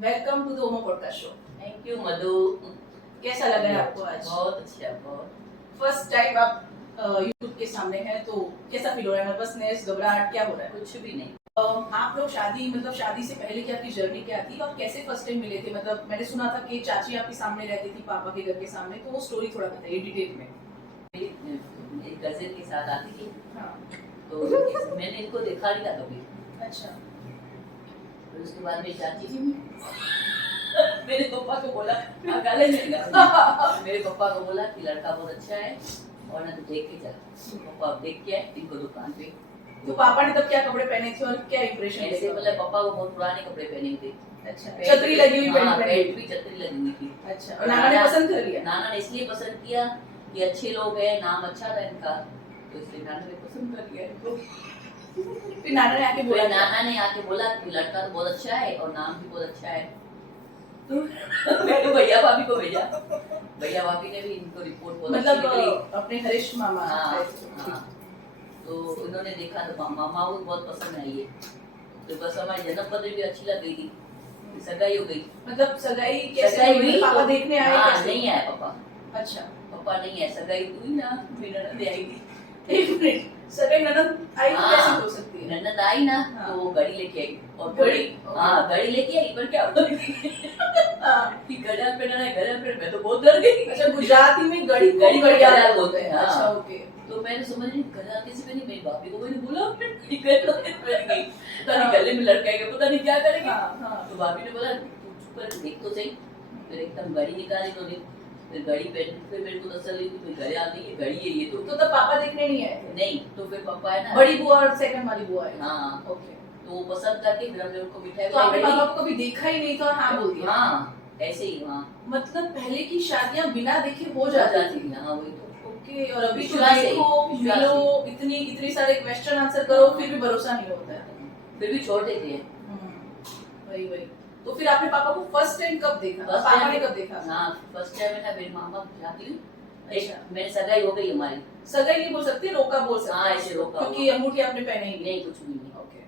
Welcome to the Omo podcast show. Thank you Madhu. कैसा लग रहा है आपको आज? बहुत अच्छा, बहुत। फर्स्ट टाइम आप यूट्यूब के सामने हैं तो कैसा फील हो रहा है? नर्वसनेस, घबराहट, क्या हो रहा है? कुछ भी नहीं। आप लोग शादी से पहले की आपकी जर्नी क्या थी और कैसे फर्स्ट टाइम मिले थे? मतलब मैंने सुना था कि चाची आपके सामने रहती थी, पापा के घर के सामने, तो वो स्टोरी थोड़ा बताइए डिटेल में। एक कजिन के साथ आती थी, हाँ। तो मैंने इनको देखा नहीं था कभी। अच्छा। फिर उसके बाद मेरी चाची जी मेरे पापा को बोला, गाले नहीं लगा। मेरे पापा को बोला कि लड़का बहुत अच्छा है और ना तू देख के जा। तो पापा अब देख के आए इनको दुकान पे। तो पापा ने तब क्या कपड़े पहने थे और क्या इंप्रेशन ऐसे मतलब पापा को बहुत पुराने कपड़े पहने थे। अच्छा, छतरी लगी हुई पेंट भी छतरी लगी हुई थी। अच्छा, और नाना ने पसंद कर लिया? नाना ने इसलिए पसंद किया कि अच्छे लोग हैं, नाम अच्छा था इनका, तो इसलिए नाना ने पसंद कर लिया इनको। फिर नाना ने आके बोला? नाना ने आके बोला कि लड़का तो बहुत अच्छा है और नाम भी बहुत अच्छा है। तो मैंने भैया भाभी को भेजा, भैया भाभी ने भी इनको रिपोर्ट बोला, मतलब अपने हरीश मामा। हाँ, हाँ। तो उन्होंने देखा तो मामा को बहुत पसंद आई है। तो बस हमारी जन्म पत्री भी अच्छी लग गई थी, सगाई हो गई। मतलब सगाई कैसे हुई? पापा देखने आए? हाँ, नहीं आए पापा। अच्छा, पापा नहीं है, सगाई हुई ना, मेरी ननद आई थी। एक मिनट, सगाई ननद आई तो कैसे हो सकती है? ननद आई ना, हाँ। तो वो घड़ी लेके आई और घड़ी? हाँ, घड़ी लेके आई, पर क्या हुआ कि घड़ियाल पहना है, घड़ियाल पहना, मैं तो बहुत डर गई। अच्छा, गुजराती में घड़ी घड़ियाल बोलते हैं। अच्छा, ओके। तो मैंने समझ नहीं घड़ियाल कैसे पहनी, मेरी भाभी को मैंने बोला पहन गई, पता नहीं गले में लटकाएंगे, पता नहीं क्या करेंगे। हाँ। तो भाभी ने बोला तू चुप कर, देख तो सही। फिर एकदम घड़ी निकाली तो फिर घड़ी पहन, फिर मेरे को तसल्ली हुई, घड़ियाल नहीं है, घड़ी है ये। तो तब पापा देखने नहीं आए थे? नहीं, तो फिर पापा है ना, बड़ी बुआ और सेकंड वाली बुआ है। हाँ, ओके। तो वो पसंद करके फिर हमने उनको मिठाई तो आपने पापा को कभी देखा ही नहीं था और हाँ बोल दिया? हाँ, ऐसे ही। हाँ, मतलब पहले की शादियां बिना देखे हो जाती थी। हाँ, वही तो। ओके, और अभी तो विश्वास है, देखो, विश्वास मिलो, इतनी सारे क्वेश्चन आंसर करो, फिर भी भरोसा नहीं होता है। फिर भी छोड़ देते हैं। वही। तो फिर आपने पापा को फर्स्ट टाइम कब देखा? पापा ने कब देखा? हाँ, फर्स्ट टाइम है ना, मेरी मामा खिलाती हुई। अच्छा, मेरी सगाई हो गई हमारी। सगाई नहीं बोल सकते, रोका बोल सकते। हाँ, ऐसे रोका, क्योंकि अंगूठी आपने पहने ही नहीं, कुछ भी नहीं। ओके।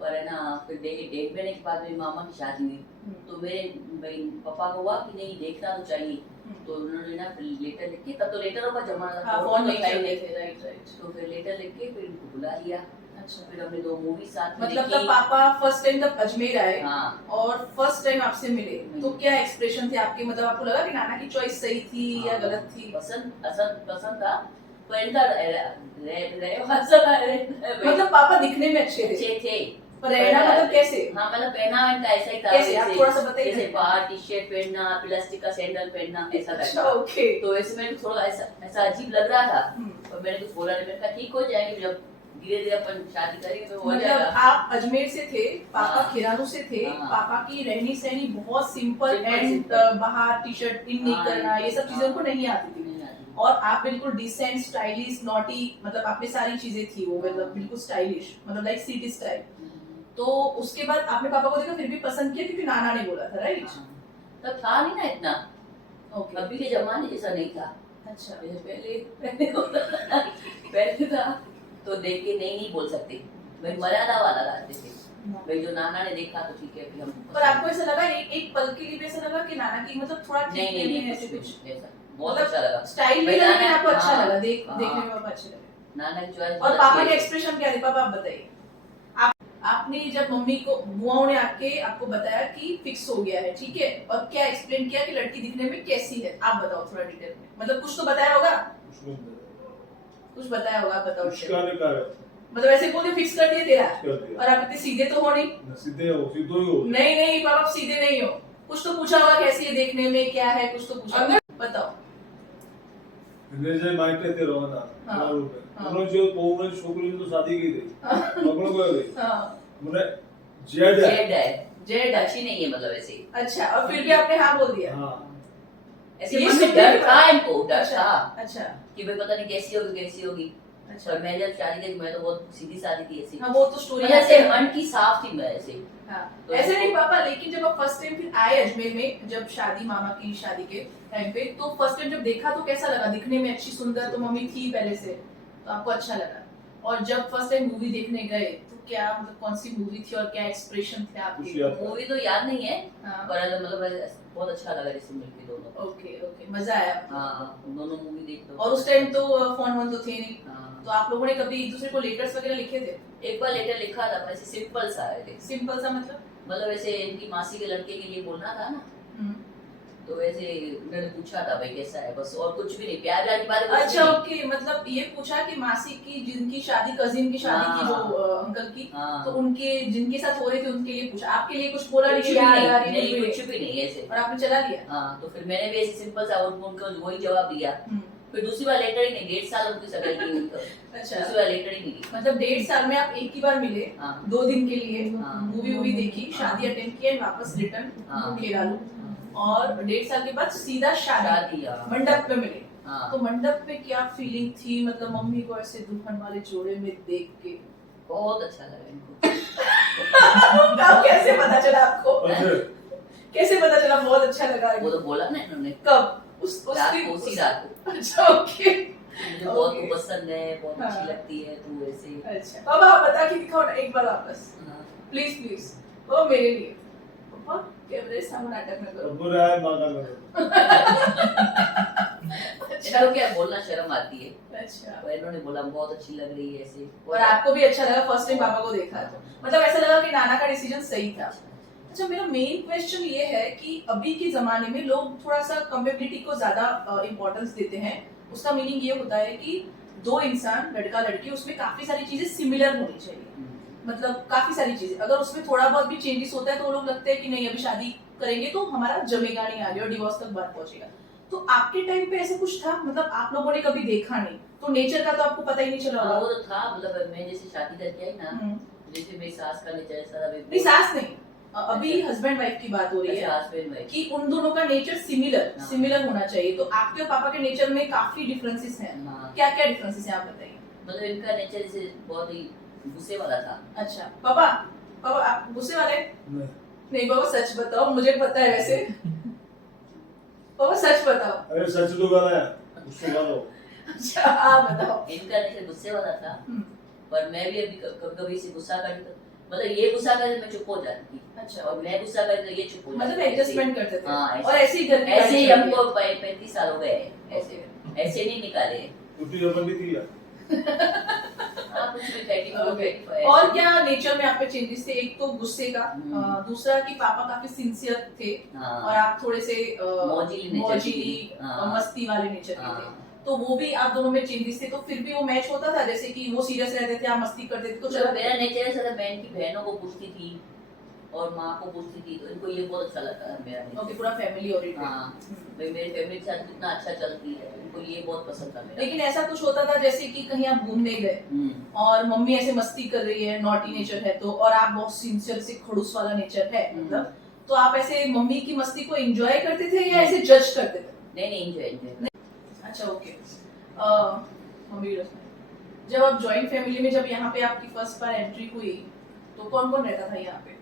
पर है ना, फिर डेट महीने के बाद मेरी मामा की शादी हुई, तो मेरे भाई पापा को हुआ कि नहीं देखना तो चाहिए। तो उन्होंने ना फिर लेटर लिख के, तब तो लेटरों का जमाना था, फोन नहीं चलते थे। राइट। तो फिर लेटर लिख के फिर इनको बुला लिया। अच्छा, फिर हमने 2 मूवी साथ में मतलब देखी। तब पापा फर्स्ट टाइम तब अजमेर आए। हाँ। और फर्स्ट टाइम आपसे मिले, तो क्या एक्सप्रेशन थे आपके? मतलब आपको लगा कि नाना की चॉइस सही थी या गलत थी? पसंद था, पर इनका मतलब पापा दिखने में अच्छे थे, पर रहना मतलब कैसे? हाँ, मतलब पहनावा इनका ऐसा ही था। कैसे? आप थोड़ा सा बताइए। जैसे बाहर टी शर्ट पहनना, प्लास्टिक का सैंडल पहनना, ऐसा अच्छा, था। ओके। तो ऐसे मेरे को थोड़ा ऐसा अजीब लग रहा था, और मैंने कुछ बोला नहीं। मैंने कहा ठीक हो जाएगी, जब धीरे धीरे अपन शादी करेंगे तो हो जाएगा। मतलब आप अजमेर से थे, पापा खिरारू से थे। हाँ। पापा की रहनी सहनी बहुत सिंपल एंड बाहर टी शर्ट इन नहीं करना, ये सब चीजें उनको नहीं आती थी। और आप बिल्कुल डिसेंट, स्टाइलिश, नॉटी, मतलब आपने सारी चीजें थी वो, मतलब बिल्कुल स्टाइलिश, मतलब लाइक सिटी स्टाइल। तो उसके बाद आपने पापा को देखा, फिर भी पसंद किया क्योंकि नाना ने बोला था, राइट? तब था नहीं ना इतना, ओके। अभी के जमाने जैसा नहीं था। अच्छा, पहले था तो देख के नहीं बोल सकते भाई, मर्यादा वाला रहते थे भाई। जो नाना ने देखा तो ठीक है, हम। पर आपको ऐसा लगा एक पल के लिए भी ऐसा लगा कि नाना की मतलब थोड़ा ठीक नहीं है ऐसे कुछ? ऐसा बहुत अच्छा लगा, स्टाइल भी लगा, आपको अच्छा लगा, देखने में पापा अच्छे लगे। नाना की चॉइस। और पापा के एक्सप्रेशन क्या थे? पापा आप बताइए। आपने जब मम्मी को, बुआओं ने आके आपको बताया कि फिक्स हो गया है, ठीक है, और क्या एक्सप्लेन किया कि लड़की दिखने में कैसी है, आप बताओ थोड़ा डिटेल में। मतलब कुछ तो बताया होगा, कुछ बताया होगा, आप बताओ। मतलब ऐसे बोलते फिक्स कर दिया तेरा, और आप इतने सीधे तो हो नहीं। सीधे हो, सीधो ही हो। नहीं पापा, आप सीधे नहीं हो। कुछ तो पूछा होगा, कैसी है देखने में, क्या है, कुछ तो पूछा होगा, बताओ। જે માઇકે તે રોવાના ઉનો જો પોવને છોકરી તો શાદી કરી દે મગનો ગયો ગઈ हाँ, મને જેડ जेड अच्छी नहीं है, मतलब ऐसे। अच्छा, और फिर भी आपने हाँ बोल दिया? हां ऐसे ये मन में सब डर भी था इनको, डर अच्छा, था अच्छा, कि भाई पता नहीं कैसी होगी। अच्छा। और मैं जब शादी की, मैं तो बहुत सीधी सादी थी ऐसी। हाँ, वो तो स्टोरी मतलब ऐसे मन की साफ थी मैं ऐसे। हाँ, तो ऐसे नहीं पापा, लेकिन जब आप फर्स्ट टाइम फिर आए अजमेर में, जब शादी, मामा की शादी के टाइम पे, तो फर्स्ट टाइम जब देखा तो कैसा लगा? दिखने में अच्छी सुंदर तो मम्मी थी पहले से, तो आपको अच्छा लगा। और जब फर्स्ट टाइम मूवी देखने गए तो क्या मतलब कौन सी मूवी थी और क्या एक्सप्रेशन थे कुछ आपके? याद मूवी तो याद नहीं है, हाँ, पर मतलब बहुत अच्छा लगा जैसे मिलके दोनों। ओके ओके, मजा आया आपको? हाँ, दोनों मूवी देख लो। और उस टाइम तो फोन वोन तो थे नहीं, हाँ, तो आप लोगों ने कभी एक दूसरे को लेटर्स वगैरह लिखे थे? एक बार लेटर लिखा था, वैसे सिंपल सा है, सिंपल सा मतलब? मतलब ऐसे इनकी मासी के लड़के के लिए बोलना था ना, हम्म। तो वैसे उन्होंने पूछा था भाई कैसा है, बस और कुछ भी नहीं, प्यार व्यार की बात कुछ अच्छा नहीं। ओके, मतलब ये पूछा कि मासी की जिनकी शादी, कजिन की शादी की जो अंकल की, हाँ, तो उनके जिनके साथ हो रहे थे उनके लिए पूछा, आपके लिए कुछ बोला कुछ नहीं? भी याद नहीं, आ रही नहीं नहीं, कुछ भी नहीं ऐसे। और आपने चला लिया? हाँ, तो फिर मैंने भी ऐसे सिंपल सा उनको वही जवाब दिया। हम्म। फिर दूसरी बार लेटर ही नहीं, 1.5 साल उनकी सगाई की हुई, तो अच्छा, दूसरी बार लेटर ही नहीं दी। मतलब 1.5 साल में आप एक ही बार मिले, हाँ, 2 दिन के लिए, हाँ, मूवी वूवी देखी, शादी हाँ, अटेंड किया, वापस रिटर्न हाँ, खेलालू, हाँ, और 1.5 साल के बाद सीधा शादी शादी, हाँ, मंडप पे मिले। हाँ, तो मंडप पे क्या फीलिंग थी, मतलब मम्मी को ऐसे दुल्हन वाले जोड़े में देख के? बहुत अच्छा लगा इनको। अब कैसे पता चला आपको? अच्छा, कैसे पता चला बहुत अच्छा लगा? वो तो बोला ना इन्होंने, कब? उस रात दिन? को, उसी रात को। अच्छा ओके। मुझे बहुत Okay. तू पसंद है, बहुत अच्छी हाँ। लगती है तू ऐसे। अच्छा बाबा, आप बता के दिखाओ ना एक बार वापस, हाँ, प्लीज प्लीज, वो मेरे लिए। पापा कैमरे से सामने नाटक न करो। अब बुरा है माँ का लगा। इनको क्या बोलना शर्म आती है, अच्छा, तो इन्होंने बोला बहुत अच्छी लग रही है ऐसे। और आपको भी अच्छा लगा फर्स्ट टाइम पापा को देखा तो? मतलब ऐसा लगा कि नाना का डिसीजन सही था? अच्छा, मेरा मेन क्वेश्चन ये है कि अभी के जमाने में लोग थोड़ा सा कंपेबिलिटी को ज्यादा इंपॉर्टेंस देते हैं। उसका मीनिंग ये होता है कि दो इंसान, लड़का लड़की, उसमें काफी सारी चीजें सिमिलर होनी चाहिए, मतलब काफी सारी चीजें, अगर उसमें थोड़ा बहुत भी चेंजेस होता है तो वो लोग लगते हैं कि नहीं अभी शादी करेंगे तो हमारा जमेगा नहीं आगे और डिवोर्स तक बात पहुंचेगा। तो आपके टाइम पे ऐसे कुछ था, मतलब आप लोगों ने कभी देखा नहीं तो नेचर का तो आपको पता ही नहीं चला हाँ, होगा? वो तो था, मतलब मैं जैसे शादी करके आई ना, हम्म। जैसे मेरी सास का नेचर ऐसा था, नहीं सास नहीं, अभी हस्बैंड वाइफ की बात हो रही है हस्बैंड वाइफ, कि उन दोनों का नेचर सिमिलर हाँ। सिमिलर होना चाहिए, तो आपके और पापा के नेचर में काफी डिफरेंसेस हैं। हाँ, क्या क्या डिफरेंसेस हैं आप बताइए? मतलब इनका नेचर जैसे बहुत ही गुस्से वाला था। अच्छा पापा, पापा आप गुस्से वाले? नहीं, नहीं पापा सच बताओ, मुझे पता है वैसे। पापा सच बताओ। अरे सच तो गाना है, उसको गालो। अच्छा आप बताओ। इनका नेचर गुस्से वाला था, हम्म। पर मैं भी अभी कभी कभी से गुस्सा करती तो, मतलब ये गुस्सा करे मैं चुप हो जाती थी, अच्छा, और मैं गुस्सा करे तो ये चुप हो जाती मतलब थी। एडजस्टमेंट करते थे? हाँ, और ऐसे ही घर की ऐसे ही लाइफ हमको चलती 35 साल हो गए हैं, है। ऐसे ऐसे नहीं निकाले। छुट्टी जबरन नहीं थी यार। हाँ, कुछ भी 34, Okay. 35 और क्या नेचर में आप पे चेंजेस थे? एक तो गुस्से का, हम्म। दूसरा कि पापा काफी सिंसियर थे हाँ, और आप थोड़े से मौजिली नेचर मौजिली की। हाँ। मस्ती वाले नेचर के थे, हाँ, तो वो भी आप दोनों में चेंजेस थे, तो फिर भी वो मैच होता था, जैसे कि वो सीरियस रहते थे आप मस्ती करते थे तो मतलब चला? मेरा नेचर ऐसा था, मैं इनकी बहनों को पूछती थी और माँ को पूछती थी, तो इनको ये बहुत अच्छा लगता था मेरा ओके, नेचर। पूरा फैमिली ओरिएंटेड। हाँ, भाई मेरी फैमिली के साथ कितना अच्छा चलती है, उनको ये बहुत पसंद था मेरा। लेकिन ऐसा कुछ होता था जैसे कि कहीं आप घूमने गए और मम्मी ऐसे मस्ती कर रही है, नॉटी नेचर है तो, और आप बहुत सिंसियर से खड़ूस वाला नेचर है मतलब, तो आप ऐसे मम्मी की मस्ती को एंजॉय करते थे या ऐसे जज करते थे? नहीं, एंजॉय। अच्छा ओके। मम्मी जब आप जॉइंट फैमिली में, जब यहाँ पे आपकी फर्स्ट बार एंट्री हुई तो कौन कौन रहता था यहाँ पे?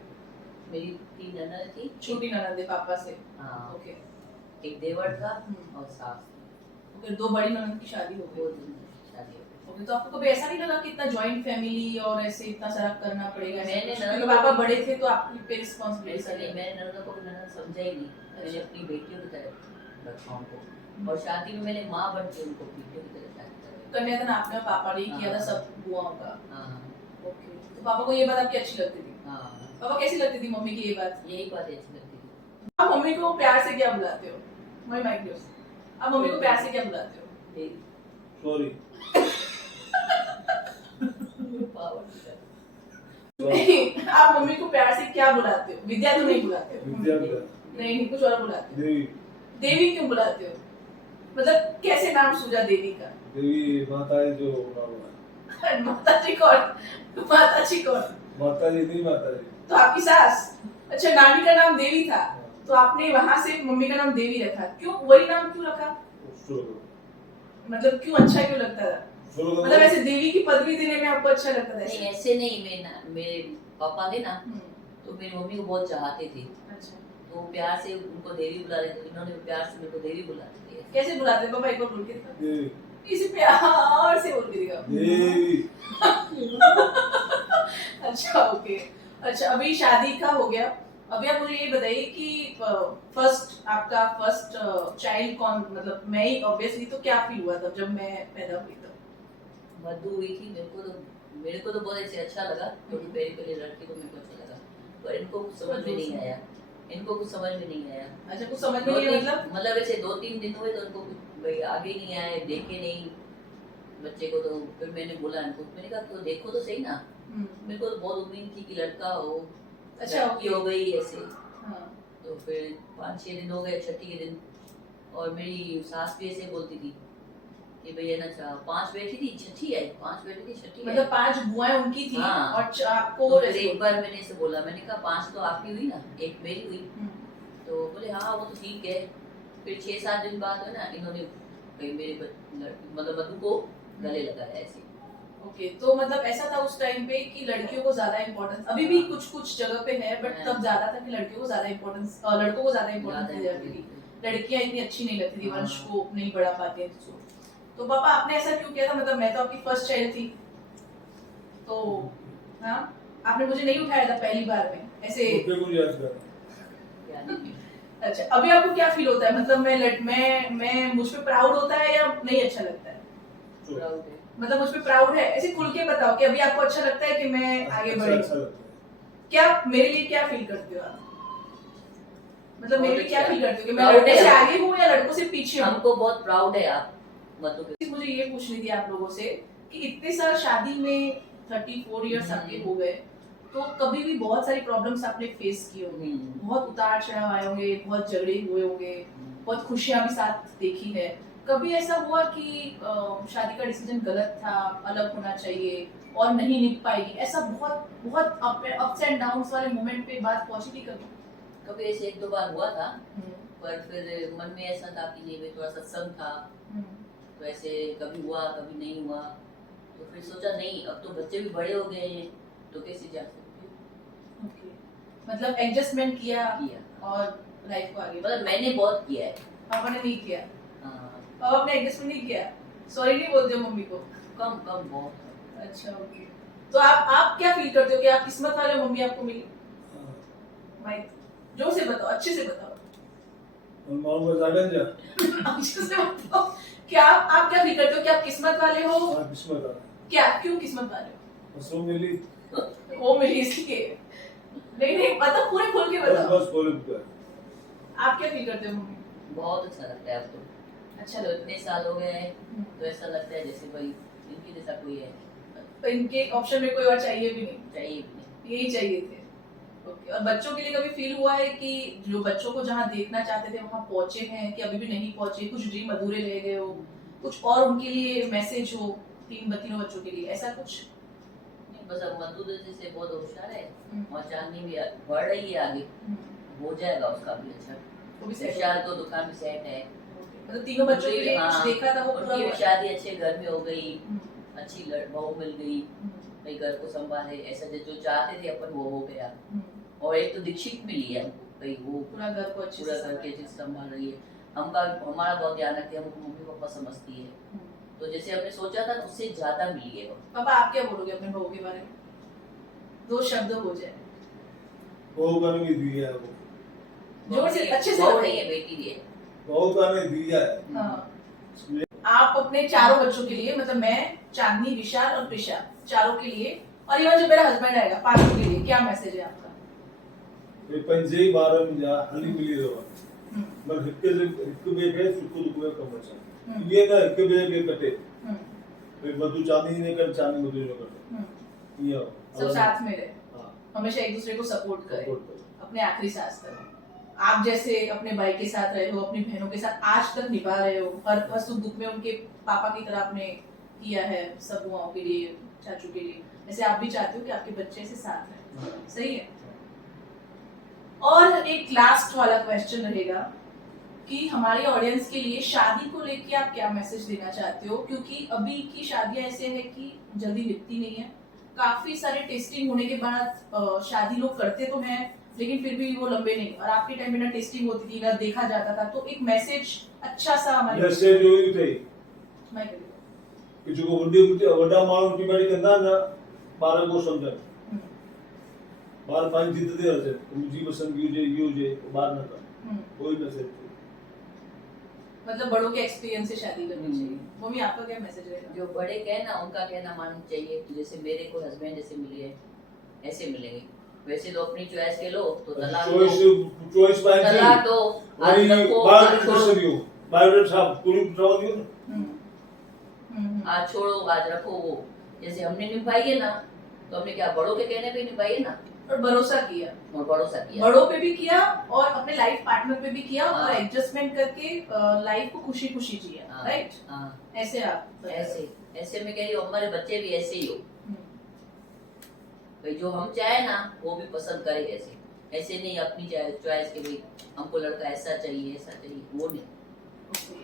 मेरी 3 ननद थी। छोटी ननद है पापा से? हाँ, ओके। एक देवर था हम्म। और सास। फिर 2 बड़ी ननद की शादी हो दो गई। दिन शादी हो गई। ओके, तो आपको कभी ऐसा नहीं लगा कि इतना जॉइंट फैमिली और ऐसे इतना सारा करना पड़ेगा? मैंने क्योंकि ननद- पापा बड़े थे तो आपकी पे ऐसा नहीं, रिस्पॉन्सिबिलिटी। मैंने ननद को ननद समझा ही नहीं, मैंने अपनी बेटियों की तरह रखा उनको, और शादी में मैंने माँ बन के उनको बेटियों की तरह शादी कराई। कन्यादान आपने और पापा ने ही किया था, हाँ। सब बुआओं का? हाँ, ओके, तो पापा को ये बात आपकी अच्छी लगती थी? हाँ, पापा कैसी लगती थी मम्मी की ये बात? यही बात अच्छी लगती थी। आप मम्मी को प्यार से क्या बुलाते हो? मैं माइक दो। आप मम्मी को प्यार से क्या बुलाते हो? सॉरी, नहीं, आप मम्मी को प्यार से क्या बुलाते हो? विद्या तो नहीं बुलाते हो? विद्या विद्या, नहीं, कुछ और बुलाते हो? देवी, देवी क्यों बुलाते हो? मतलब कैसे नाम सूझा देवी का? देवी माता है जो नाम है। माता जी कौन? माता जी कौन? माता जी नहीं, माता जी। तो आपकी सास? अच्छा, नानी का नाम देवी था तो आपने वहां से मम्मी का नाम देवी रखा, क्यों वही नाम क्यों रखा? शुरू करो, मतलब क्यों अच्छा क्यों लगता था? शुरू करो। मतलब ऐसे देवी की पदवी देने में आपको अच्छा लगता था नहीं, ऐसे? ऐसे नहीं, मेरे पापा थे ना, हम्म। तो मेरी मम्मी को बहुत चाहते थे, अच्छा, तो वो प्यार से उनको देवी बुला लेते, इन्होंने प्यार से मेरे को देवी बुला दी। कैसे बुलाते हैं पापा, एक बार बोल के दिखाओ। देवी, इसी प्यार से बोल के दिखाओ। देवी। अच्छा ओके। अच्छा अभी शादी का हो गया, अभी आप मुझे ये बताइए कि आपका फर्स्ट चाइल्ड कौन, मतलब मैं ही ऑब्वियसली, तो क्या फील हुआ तब जब मैं पैदा हुई तब? मधु हुई थी, मेरे को तो बहुत ऐसे अच्छा लगा, क्योंकि पहली लड़की को मेरे को अच्छा लगा, पर इनको कुछ समझ में नहीं आया, इनको कुछ समझ में नहीं आया। अच्छा कुछ समझ में नहीं आया मतलब ऐसे 2-3 दिन हुए तो इनको कुछ भाई आगे नहीं आए, देखे नहीं बच्चे को। तो फिर मैंने बोला इनको, मैंने कहा तो देखो तो सही ना। मेरे को तो बहुत उम्मीद थी कि लड़का हो, अच्छा लड़की हो गई ऐसे। हाँ। तो फिर 5-6 दिन हो गए, छठी के दिन, और मेरी सास भी ऐसे बोलती थी कि भैया ना 5 बेटी थी, छठी आई, 5 बेटी थी, छठी मतलब 5 बुआएं उनकी थी। हाँ। और आपको तो फिर एक बार मैंने ऐसे बोला, मैंने कहा 5 तो आपकी हुई ना, एक मेरी हुई। तो बोले हाँ वो तो ठीक है। फिर 6-7 दिन बाद है ना, इन्होंने कहीं मेरे मतलब मधु को गले लगाया ऐसे। ओके तो मतलब ऐसा था उस टाइम पे कि लड़कियों को ज्यादा इम्पोर्टेंस, अभी भी कुछ कुछ जगह पे है, बट तब ज्यादा था कि लड़कियों को ज्यादा इम्पोर्टेंस, लड़कों को ज्यादा इम्पोर्टेंस दी जाती थी, लड़कियां इतनी अच्छी नहीं लगती थी, वंश को नहीं बढ़ा पाती थी। तो पापा आपने ऐसा क्यों किया था? मतलब मैं तो आपकी फर्स्ट चाइल्ड थी, तो हाँ आपने मुझे नहीं उठाया था पहली बार में ऐसे। अच्छा अभी आपको क्या फील होता है? मतलब मैं मुझ पे प्राउड होता है या नहीं अच्छा लगता है? प्राउड है। मतलब मुझ पे प्राउड है, ऐसे खुल के बताओ कि अभी आपको अच्छा लगता है कि मैं आगे बढ़ी? क्या मेरे लिए क्या फील करते हो आप? मतलब मेरे लिए क्या फील करते हो कि मैं लड़कों से आगे हूँ या लड़कों से पीछे हूँ? हमको बहुत प्राउड है आप मधु के। मुझे ये पूछनी थी आप लोगों से कि इतने साल शादी में 34 इयर्स आपके हो गए, तो कभी भी बहुत सारी प्रॉब्लम्स आपने फेस की होंगी, बहुत उतार चढ़ाव आए होंगे, बहुत झगड़े हुए होंगे, बहुत खुशियां भी साथ देखी है। कभी ऐसा हुआ कि शादी का डिसीजन गलत था, अलग होना चाहिए और नहीं निभ पाएगी, ऐसा बहुत बहुत अप्स एंड डाउन्स वाले मोमेंट पे बात पहुंची थी कभी? कभी ऐसे 1-2 बार हुआ था, पर फिर मन में ऐसा था कि नहीं, थोड़ा सत्संग था, तो ऐसे कभी हुआ कभी नहीं हुआ। तो फिर सोचा नहीं, अब तो बच्चे भी बड़े हो गए हैं, तो कैसे जा सकते। ओके मतलब एडजस्टमेंट किया और लाइफ को आगे, मतलब मैंने बहुत किया है, पापा ने नहीं किया? हाँ। पापा आपने एडजस्टमेंट नहीं किया? सॉरी नहीं बोलते हो मम्मी को? कम बहुत। अच्छा ओके। तो आप क्या फील करते हो कि आप किस्मत वाले मम्मी आपको मिली? भाई जोर से बताओ, अच्छे से बताओ। अच्छे से बताओ, क्या आप क्या फील करते हो कि आप किस्मत वाले हो? किस्मत वाले। क्या क्यों किस्मत वाले हो? बस वो मिली। वो मिली इसलिए? नहीं मतलब पूरे खोल के बताओ। बस बोले तो आप क्या फील करते हो मम्मी? बहुत अच्छा लगता है अब तो। अच्छा तो इतने साल हो गए हैं, तो ऐसा लगता है जैसे भाई इनकी जैसा कोई है। तो इनके ऑप्शन में कोई और चाहिए भी नहीं? चाहिए भी नहीं। यही चाहिए थे। ओके और बच्चों के लिए कभी फील हुआ है कि जो बच्चों को जहाँ देखना चाहते थे वहाँ पहुंचे हैं, कि अभी भी नहीं पहुंचे, कुछ ड्रीम अधूरे रह गए हो, कुछ और उनके लिए मैसेज हो तीनों बच्चों के लिए, ऐसा कुछ? नहीं, बस अब मधु जैसे बहुत होशियार है और चांदनी भी बढ़ रही है आगे, हो जाएगा उसका भी अच्छा। वो भी विशाल तो दुकान में सेट है, मतलब तीनों बच्चों के लिए कुछ देखा था वो पूरा उनकी हुआ? शादी अच्छे घर में हो गई, अच्छी बहू मिल गई, भाई घर को संभाले, ऐसा जो चाहते थे अपन वो हो गया। और एक तो दीक्षित मिली है भाई, वो पूरा घर को अच्छे पूरा घर के अच्छे से संभाल रही है। हमारा बहुत ध्यान रखती है, हमको मम्मी पापा समझती है, तो जैसे हमने सोचा था उससे ज्यादा मिली है वो। पापा आप क्या बोलोगे अपने बहू के बारे में? 2 शब्द हो जाए। बहू करने की दिया है वो, जोर से अच्छे से बहू नहीं है, बेटी है। बहू करने दिया है। हाँ। आप अपने चारों बच्चों के लिए, मतलब मैं, चांदनी, विशाल और प्रिशा, चारों के लिए, और ये जो मेरा हस्बैंड आएगा 5 के लिए, क्या मैसेज है आपका? ये पंजे बारह में जा हली मिली रहो, मगर हिक्के बे सुकु दुकु कम अच्छा ये ना हिक्के बे कटे, फिर मधु चांदनी ने कर, चांदनी मधु ने कर, ये सब साथ में रहे, हाँ हमेशा एक दूसरे को सपोर्ट करें अपने आखिरी सांस तक। आप जैसे अपने भाई के साथ रहे हो, अपनी बहनों के साथ आज तक निभा रहे हो, हर सुख दुख में उनके पापा की तरह आपने किया है, सब बुआओं के लिए, चाचू के लिए, ऐसे आप भी चाहते हो कि आपके बच्चे से साथ रहे, सही है? और एक लास्ट वाला क्वेश्चन रहेगा कि हमारे ऑडियंस के लिए शादी को लेके आप क्या मैसेज देना चाहते हो, क्योंकि अभी की शादियां ऐसे है कि जल्दी निपटती नहीं है, काफी सारे टेस्टिंग होने के बाद शादी लोग करते तो हैं, लेकिन फिर भी वो लंबे नहीं, और आपके टाइम में ना टेस्टिंग होती थी ना देखा जाता था, तो एक मैसेज अच्छा सा हमारे मैसेज हुई थी मैं કે જો વડા માણસ ટીમાડી કે ના બાળકો સમજાય બાર પાંચ જીતતે હશે મુજી પસંદગી છે બાર ન કર कोई मैसेज नहीं। मतलब बड़ों के एक्सपीरियंस से शादी करनी चाहिए। मम्मी आपका क्या मैसेज रहेगा? जो बड़े कहे ना उनका कहना मानना चाहिए कि जैसे मेरे को हस्बैंड जैसे मिली है ऐसे मिलेंगे। वैसे तो अपनी चॉइस के लो तो तलाक दो, चॉइस पाहिजे तलाक दो, आज आणि रखो, आज बायोडेटा छोड़ो, सगळी बायोडेटा साफ पूरी जमा दियो ना आज छोड़ो आज रखो। वो जैसे हमने निभाई है ना तो हमने क्या बड़ों के कहने पे निभाई है ना और भरोसा किया, और भरोसा किया। बड़ों पे भी किया और अपने लाइफ पार्टनर पे भी किया और हाँ। एडजस्टमेंट करके लाइफ को खुशी खुशी जिया। हाँ, राइट, हाँ, ऐसे आप ऐसे ऐसे मैं कह रही हूँ हमारे बच्चे भी ऐसे ही हो हम्म, भाई, जो हम चाहे ना वो भी पसंद करे। ऐसे ऐसे नहीं अपनी चॉइस के भाई हमको लड़का ऐसा चाहिए वो नहीं। ओके।